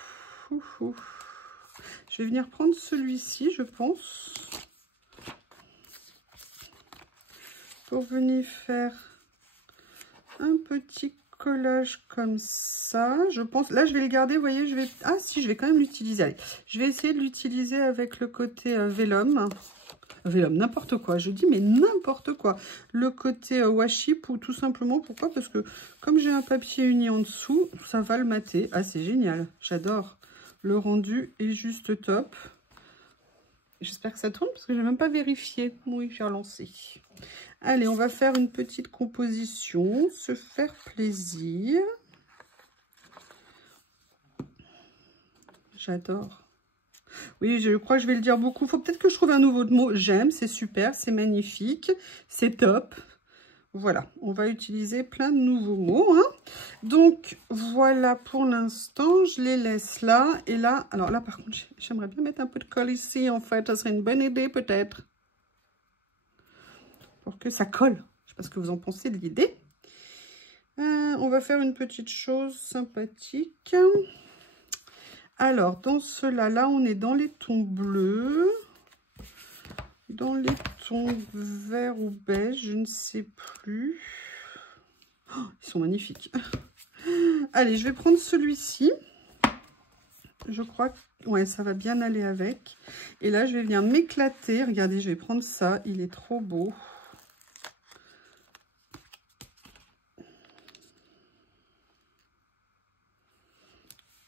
ouf, ouf. Je vais venir prendre celui-ci, je pense. Pour venir faire un petit collage comme ça. Je pense, là je vais le garder, vous voyez, je vais... Ah si, je vais quand même l'utiliser. Allez, je vais essayer de l'utiliser avec le côté vélum. Vélum, n'importe quoi. Je dis mais n'importe quoi. Le côté washi, ou tout simplement, pourquoi? Parce que comme j'ai un papier uni en dessous, ça va le mater. Ah, c'est génial, j'adore. Le rendu est juste top. J'espère que ça tourne parce que je n'ai même pas vérifié. Oui, j'ai relancé. Allez, on va faire une petite composition, se faire plaisir. J'adore. Oui, je crois que je vais le dire beaucoup. Il faut peut-être que je trouve un nouveau mot. J'aime, c'est super, c'est magnifique, c'est top. Voilà, on va utiliser plein de nouveaux mots. Hein. Donc, voilà pour l'instant. Je les laisse là. Et là, alors là, par contre, j'aimerais bien mettre un peu de colle ici. En fait, ça serait une bonne idée peut-être. Pour que ça colle. Je ne sais pas ce que vous en pensez de l'idée. On va faire une petite chose sympathique. Alors, dans cela, là, on est dans les tons bleus. Dans les tons vert ou beige, je ne sais plus. Oh, ils sont magnifiques. Allez, je vais prendre celui-ci. Je crois que ouais, ça va bien aller avec. Et là, je vais venir m'éclater. Regardez, je vais prendre ça. Il est trop beau.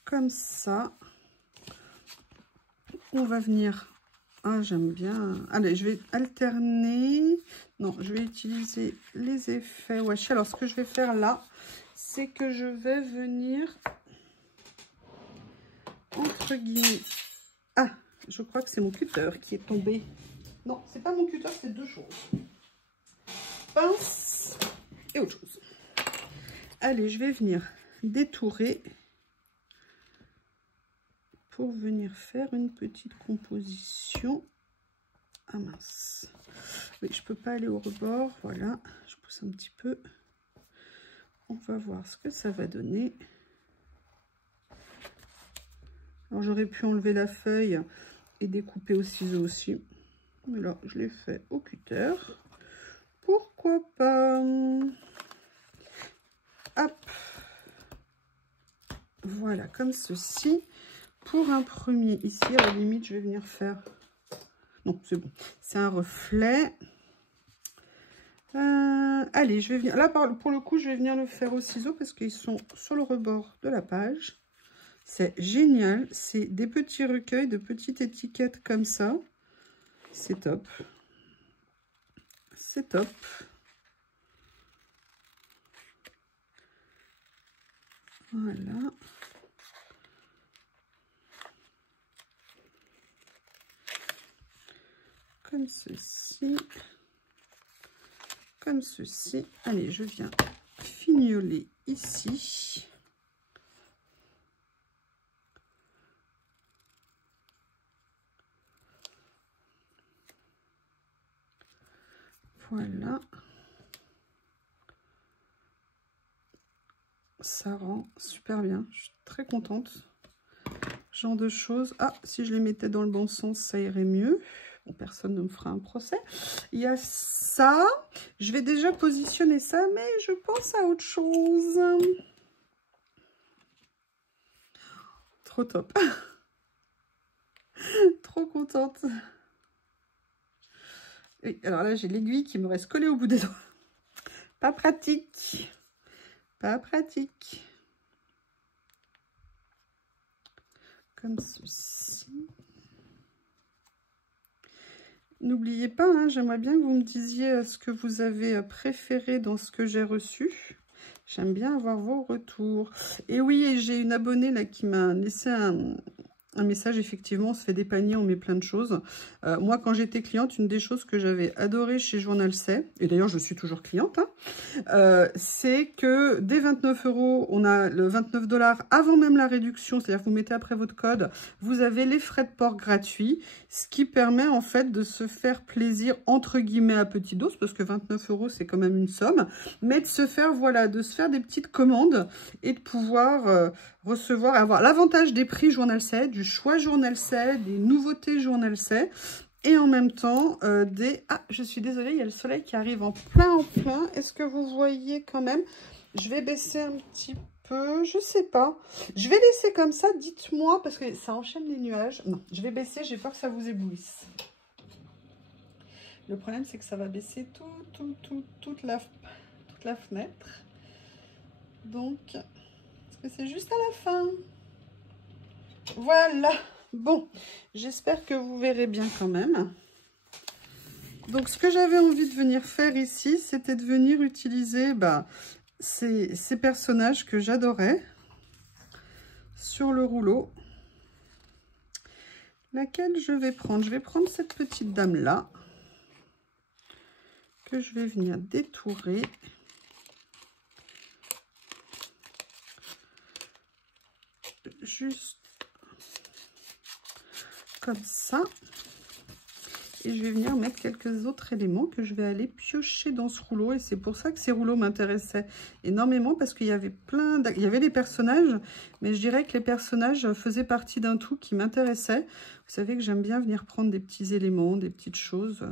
Comme ça. On va venir... Ah, j'aime bien. Allez, je vais alterner. Non, je vais utiliser les effets washi. Alors, ce que je vais faire là, c'est que je vais venir, entre guillemets... Ah, je crois que c'est mon cutter qui est tombé. Non, c'est pas mon cutter, c'est deux choses. Pince et autre chose. Allez, je vais venir détourer pour venir faire une petite composition. Ah mince. Oui, je peux pas aller au rebord. Voilà, je pousse un petit peu. On va voir ce que ça va donner. Alors, j'aurais pu enlever la feuille et découper au ciseau aussi. Mais là, je l'ai fait au cutter. Pourquoi pas? Hop. Voilà, comme ceci. Pour un premier, ici, à la limite, je vais venir faire... Non, c'est bon. C'est un reflet. Allez, je vais venir... Là, pour le coup, je vais venir le faire au ciseau parce qu'ils sont sur le rebord de la page. C'est génial. C'est des petits recueils de petites étiquettes comme ça. C'est top. C'est top. Voilà. Comme ceci. Comme ceci. Allez, je viens fignoler ici. Voilà. Ça rend super bien. Je suis très contente. Genre de choses. Ah, si je les mettais dans le bon sens, ça irait mieux. Bon, personne ne me fera un procès. Il y a ça. Je vais déjà positionner ça, mais je pense à autre chose. Trop top. Trop contente. Oui, alors là, j'ai l'aiguille qui me reste collée au bout des doigts. Pas pratique. Pas pratique. Comme ceci. N'oubliez pas, hein, j'aimerais bien que vous me disiez ce que vous avez préféré dans ce que j'ai reçu. J'aime bien avoir vos retours. Et oui, j'ai une abonnée là qui m'a laissé un message. Effectivement, on se fait des paniers, on met plein de choses. Moi, quand j'étais cliente, une des choses que j'avais adoré chez Journal C, et d'ailleurs je suis toujours cliente, hein, c'est que dès 29 €, on a le 29 $ avant même la réduction, c'est-à-dire que vous mettez après votre code, vous avez les frais de port gratuits, ce qui permet en fait de se faire plaisir entre guillemets à petite dose, parce que 29 € c'est quand même une somme, mais de se faire, voilà, de se faire des petites commandes et de pouvoir recevoir, avoir l'avantage des prix Journal C, du choix Journal C, des nouveautés Journal C, et en même temps des... Ah, je suis désolée, il y a le soleil qui arrive en plein. Est-ce que vous voyez quand même? Je vais baisser un petit peu, je sais pas. Je vais laisser comme ça, dites-moi, parce que ça enchaîne les nuages. Non, je vais baisser, j'ai peur que ça vous éblouisse. Le problème, c'est que ça va baisser toute la fenêtre. Donc, est-ce que c'est juste à la fin? Voilà. Bon, j'espère que vous verrez bien quand même. Donc, ce que j'avais envie de venir faire ici, c'était de venir utiliser ces personnages que j'adorais sur le rouleau. Laquelle je vais prendre? Je vais prendre cette petite dame-là, que je vais venir détourer. Juste comme ça. Et je vais venir mettre quelques autres éléments que je vais aller piocher dans ce rouleau. Et c'est pour ça que ces rouleaux m'intéressaient énormément, parce qu'il y avait il y avait les personnages, mais je dirais que les personnages faisaient partie d'un tout qui m'intéressait. Vous savez que j'aime bien venir prendre des petits éléments, des petites choses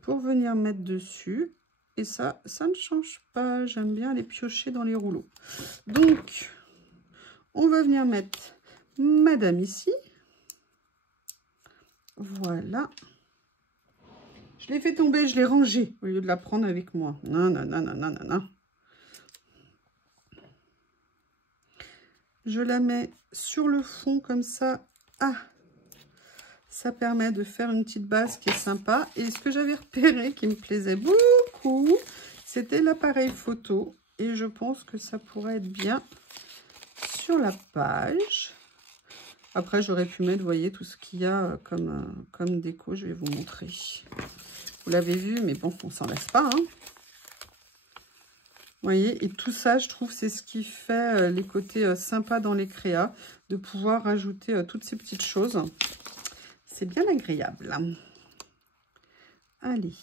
pour venir mettre dessus. Et ça ne change pas. J'aime bien les piocher dans les rouleaux. Donc, on va venir mettre madame ici. Voilà. Je l'ai fait tomber, je l'ai rangée au lieu de la prendre avec moi. Non, non, non, non, non, non, non. Je la mets sur le fond comme ça. Ah, ça permet de faire une petite base qui est sympa. Et ce que j'avais repéré qui me plaisait beaucoup, c'était l'appareil photo. Et je pense que ça pourrait être bien sur la page. Après, j'aurais pu mettre, vous voyez, tout ce qu'il y a comme déco. Je vais vous montrer. Vous l'avez vu, mais bon, on s'en lasse pas. Hein. Vous voyez, et tout ça, je trouve, c'est ce qui fait les côtés sympas dans les créas, de pouvoir rajouter toutes ces petites choses. C'est bien agréable. Allez.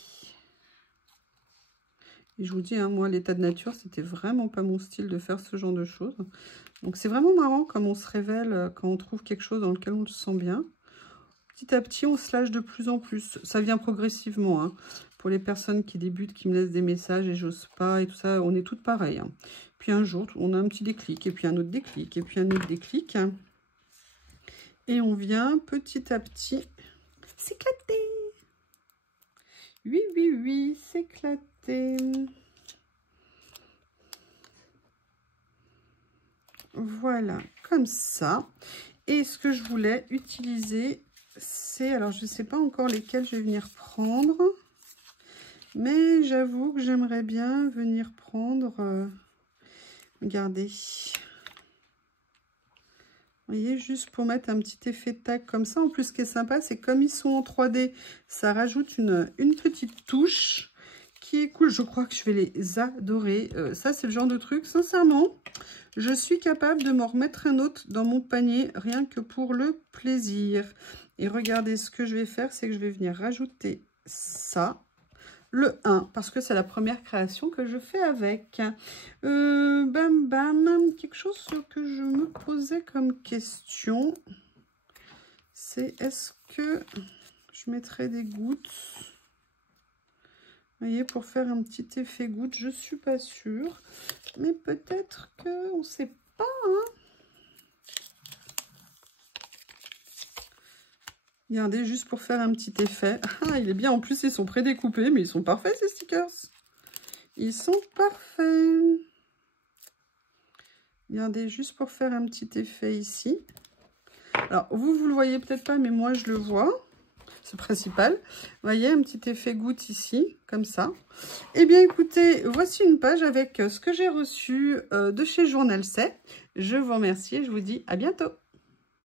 Et je vous dis, hein, moi, l'état de nature, c'était vraiment pas mon style de faire ce genre de choses. Donc, c'est vraiment marrant comme on se révèle quand on trouve quelque chose dans lequel on se sent bien. Petit à petit, on se lâche de plus en plus. Ça vient progressivement. Hein. Pour les personnes qui débutent, qui me laissent des messages et j'ose pas et tout ça, on est toutes pareilles. Hein. Puis un jour, on a un petit déclic et puis un autre déclic et puis un autre déclic. Et on vient petit à petit s'éclater. Oui, oui, oui, s'éclater. Voilà, comme ça. Et ce que je voulais utiliser, c'est... Alors, je ne sais pas encore lesquels je vais venir prendre. Mais j'avoue que j'aimerais bien venir prendre... regardez. Vous voyez, juste pour mettre un petit effet de tag comme ça. En plus, ce qui est sympa, c'est comme ils sont en 3D, ça rajoute une petite touche qui est cool. Je crois que je vais les adorer. Ça, c'est le genre de truc, sincèrement, je suis capable de m'en remettre un autre dans mon panier, rien que pour le plaisir. Et regardez, ce que je vais faire, c'est que je vais venir rajouter ça. Le 1, parce que c'est la première création que je fais avec. Bam, bam, quelque chose que je me posais comme question, c'est est-ce que je mettrais des gouttes? Vous voyez, pour faire un petit effet goutte, je suis pas sûre. Mais peut-être qu'on ne sait pas, hein. Regardez, juste pour faire un petit effet. Ah, il est bien. En plus, ils sont prédécoupés, mais ils sont parfaits, ces stickers. Ils sont parfaits. Regardez, juste pour faire un petit effet ici. Alors, vous le voyez peut-être pas, mais moi, je le vois. C'est principal. Vous voyez, un petit effet goutte ici, comme ça. Eh bien, écoutez, voici une page avec ce que j'ai reçu de chez Journal C. Je vous remercie et je vous dis à bientôt.